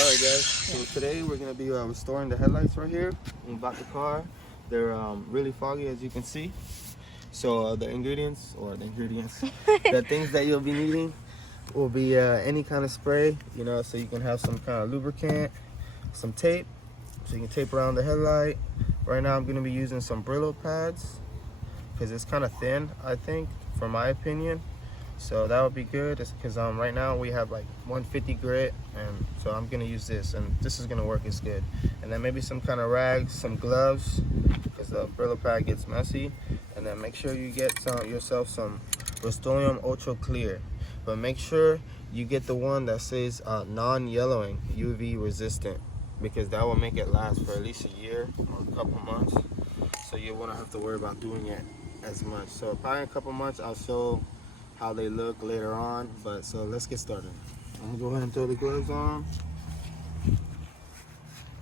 Alright guys, so today we're going to be restoring the headlights right here in the back of the car. They're really foggy, as you can see. So the ingredients, the things that you'll be needing will be any kind of spray, you know, so you can have some kind of lubricant, some tape, so you can tape around the headlight. Right now I'm going to be using some Brillo pads because it's kind of thin, I think, for my opinion. So that would be good because right now we have like 150 grit, and so I'm gonna use this, and this is gonna work as good. And then maybe some kind of rags, some gloves, because the Brillo pad gets messy. And then make sure you get yourself some Rust-Oleum Ultra Clear, but make sure you get the one that says non-yellowing, UV resistant, because that will make it last for at least a year or a couple months. So you won't have to worry about doing it as much. So probably in a couple months I'll show how they look later on, but so let's get started. I'm gonna go ahead and throw the gloves on.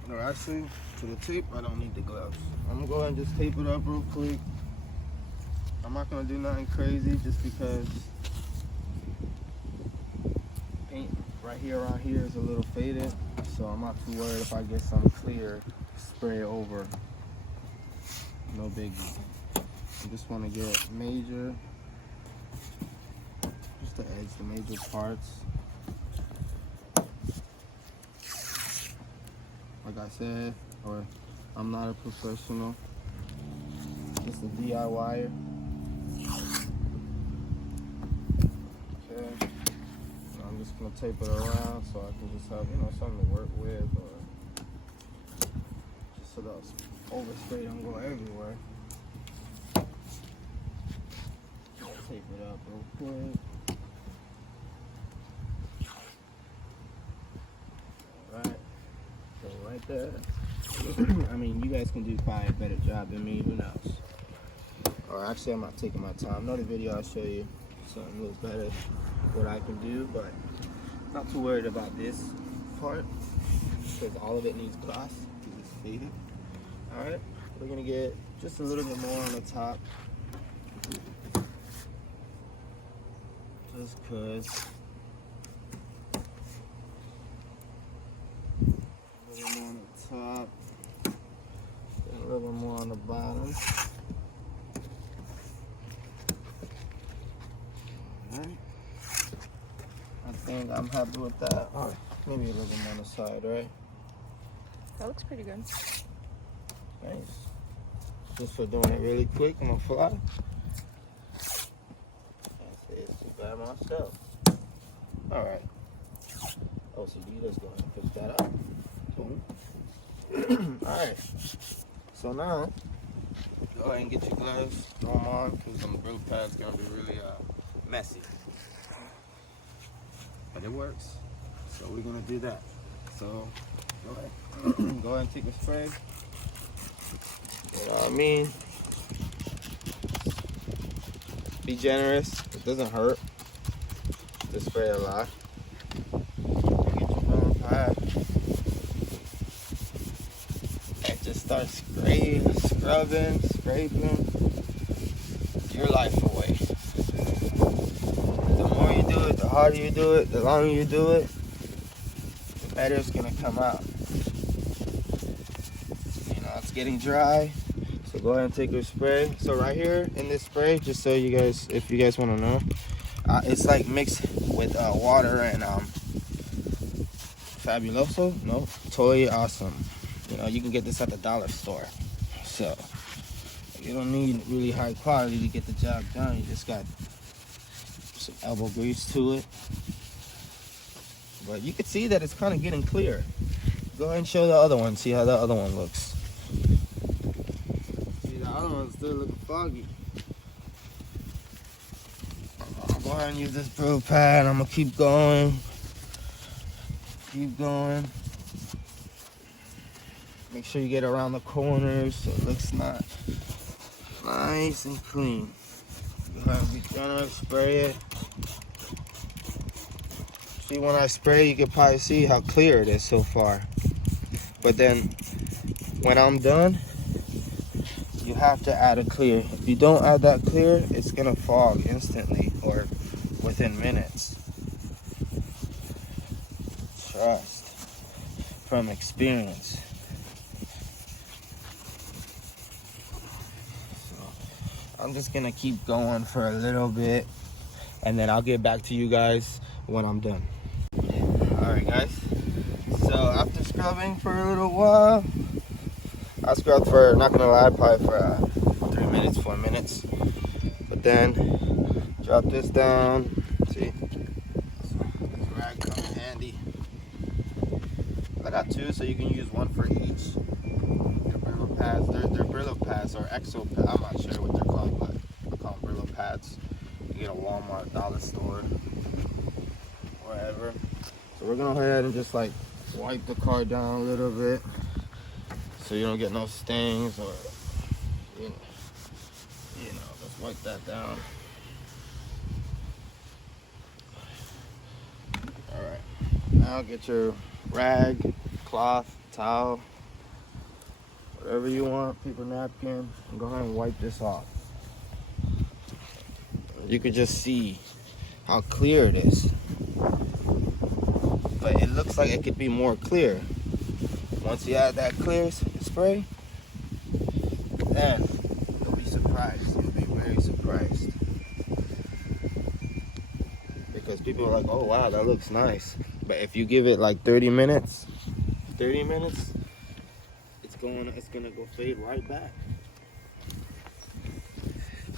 Or actually, to the tape, I don't need the gloves. I'm gonna go ahead and just tape it up real quick. I'm not gonna do nothing crazy just because paint right here around here is a little faded, so I'm not too worried if I get some clear spray over. No biggie. I just want to get major, just the edge, the major parts. Like I said, I'm not a professional, just a DIYer. Okay, so I'm just gonna tape it around so I can just have, you know, something to work with, or just so the overspray don't go everywhere. Tape it up real quick. Alright, so right there. I mean, you guys can do probably a better job than me, who knows? Or actually, I'm not taking my time. Another video I'll show you something a little better what I can do, but not too worried about this part because all of it needs gloss because it's faded. Alright, we're gonna get just a little bit more on the top. Just cause a little more on the top and a little more on the bottom. Alright, I think I'm happy with that. Or maybe a little bit more on the side, right? That looks pretty good. Nice. Just for doing it really quick on the fly. By myself. Alright. OCD, let's go ahead and pick that up. Boom. Alright. So now, go ahead and get your gloves, throw them on, because the Brillo pad's going to be really messy. But it works. So we're going to do that. So, go ahead. Go ahead and take a spray. You know what I mean? Be generous. It doesn't hurt to spray a lot. Get your Brillo pad and just start scrubbing, scraping your life away. The more you do it, the harder you do it, the longer you do it, the better it's gonna come out. You know, it's getting dry. So go ahead and take your spray. So right here in this spray, just so you guys, if you guys want to know, it's like mixed with water and Fabuloso. No, totally awesome. You know, you can get this at the dollar store. So you don't need really high quality to get the job done. You just got some elbow grease to it. But you can see that it's kind of getting clear. Go ahead and show the other one. See how the other one looks. The other one's still looking foggy. I'll go ahead and use this Brillo pad. I'm gonna keep going. Keep going. Make sure you get around the corners so it looks nice and clean. Go ahead and be generous, spray it. See, when I spray, you can probably see how clear it is so far. But then, when I'm done, you have to add a clear. If you don't add that clear, it's gonna fog instantly or within minutes. Trust. from experience. So I'm just gonna keep going for a little bit, and then I'll get back to you guys when I'm done. Alright guys, so after scrubbing for a little while, I scrubbed for, not gonna lie, probably for 3 minutes, 4 minutes. But then, drop this down, see? This rag comes in handy. I got two, so you can use one for each. They're Brillo pads, they're Brillo pads, or Exo pads, I'm not sure what they're called, but I call them Brillo pads. You get a Walmart, dollar store, wherever. So we're gonna go ahead and just like wipe the car down a little bit so you don't get no stains, or you know, just wipe that down. All right, now get your rag, cloth, towel, whatever you want, paper napkin, and go ahead and wipe this off. You could just see how clear it is. But it looks like it could be more clear. Once you add that clear spray, then you'll be surprised. You'll be very surprised. Because people are like, oh wow, that looks nice. But if you give it like 30 minutes, it's gonna go fade right back.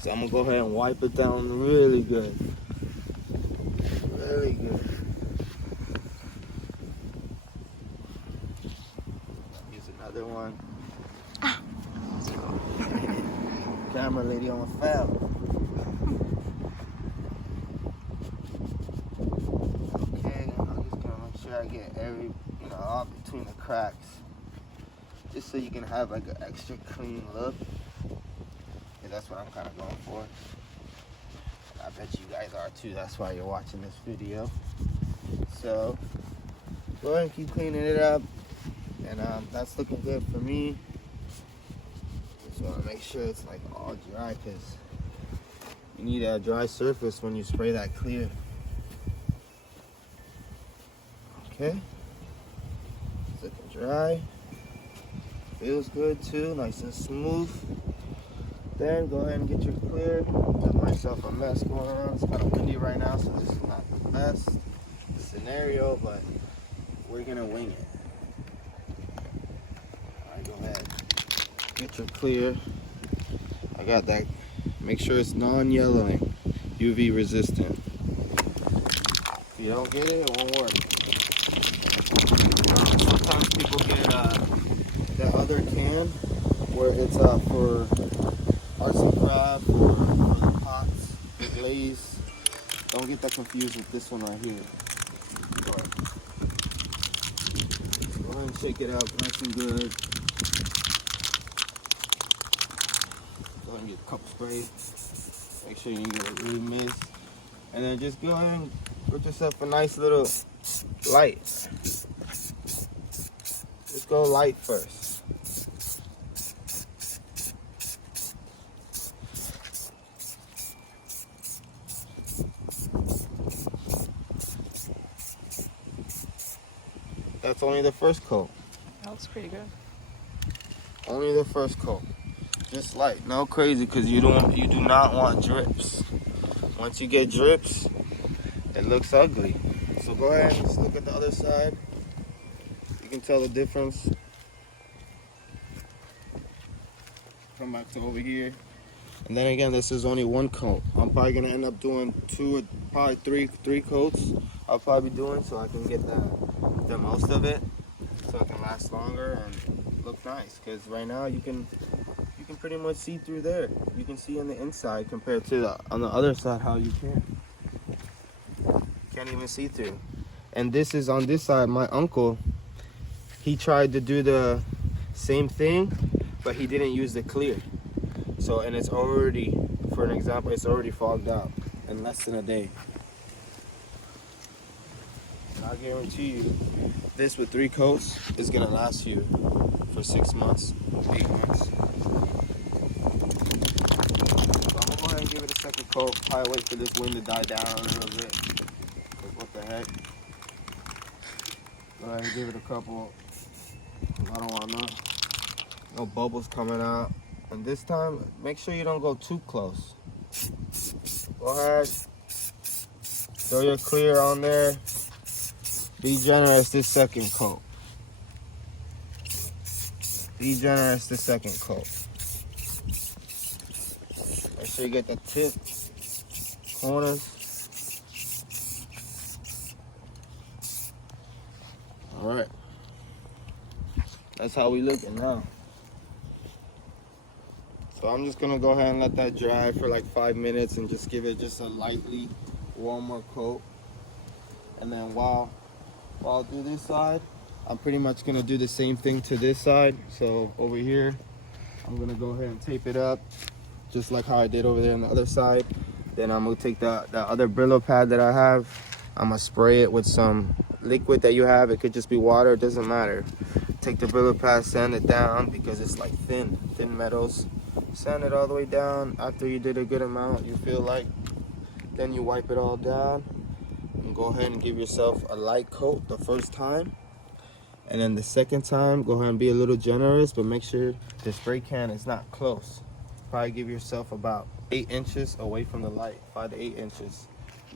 So I'm gonna go ahead and wipe it down really good. Really good. Another one. Camera lady almost fell. Okay, I'm just gonna make sure I get every, all between the cracks, just so you can have like an extra clean look. Yeah, that's what I'm kind of going for. And I bet you guys are too. That's why you're watching this video. So go ahead and keep cleaning it up. And that's looking good for me. Just want to make sure it's like all dry, because you need a dry surface when you spray that clear. Okay, it's looking dry. Feels good too, nice and smooth. Then go ahead and get your clear. Got myself a mess going on. It's kind of windy right now, so this is not the best scenario, but we're gonna wing it. Go ahead, get your clear. I got that. Make sure it's non-yellowing, UV resistant. If you don't get it, it won't work. Sometimes people get that other can where it's for arts and craft, or for the pots, the glaze. Don't get that confused with this one right here. Go ahead and shake it out nice and good. Go ahead and get cup spray. Make sure you get it really mist. And then just go ahead and put yourself a nice little light. Just go light first. That's only the first coat. That looks pretty good. Only the first coat. Just light, no crazy, because you do not want drips. Once you get drips, it looks ugly. So go ahead and just look at the other side. You can tell the difference. Come back to over here. And then again, this is only one coat. I'm probably gonna end up doing two or probably three coats. I'll probably be doing, so I can get the most of it, so it can last longer and look nice. Because right now you can pretty much see through there. You can see on the inside compared to on the other side how you can't even see through. And this is on this side. My uncle, he tried to do the same thing, but he didn't use the clear. So, and it's already, for an example, it's already fogged out in less than a day. And I guarantee you, this with 3 coats is gonna last you for 6 months, 8 months. Give it a second coat. Probably wait for this wind to die down a little bit. Like, what the heck? Go ahead and give it a couple. I don't want no bubbles coming out. And this time, make sure you don't go too close. Go ahead. Throw your clear on there. Be generous this second coat. Be generous this second coat. Make sure you get the tip, corners. All right. That's how we looking now. So I'm just gonna go ahead and let that dry for like 5 minutes and just give it just a lightly warmer coat. And then while I do this side, I'm pretty much gonna do the same thing to this side. So over here, I'm gonna go ahead and tape it up just like how I did over there on the other side. Then I'm gonna take the other Brillo pad that I have. I'm gonna spray it with some liquid that you have. It could just be water, it doesn't matter. Take the Brillo pad, sand it down because it's like thin metals. Sand it all the way down. After you did a good amount, you feel like, then you wipe it all down and go ahead and give yourself a light coat the first time. And then the second time, go ahead and be a little generous, but make sure the spray can is not close. Probably give yourself about 8 inches away from the light, 5 to 8 inches.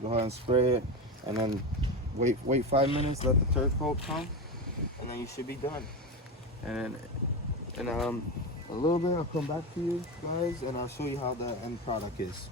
Go ahead and spray it, and then wait 5 minutes, let the turf coat come, and then you should be done. And a little bit, I'll come back to you guys, and I'll show you how the end product is.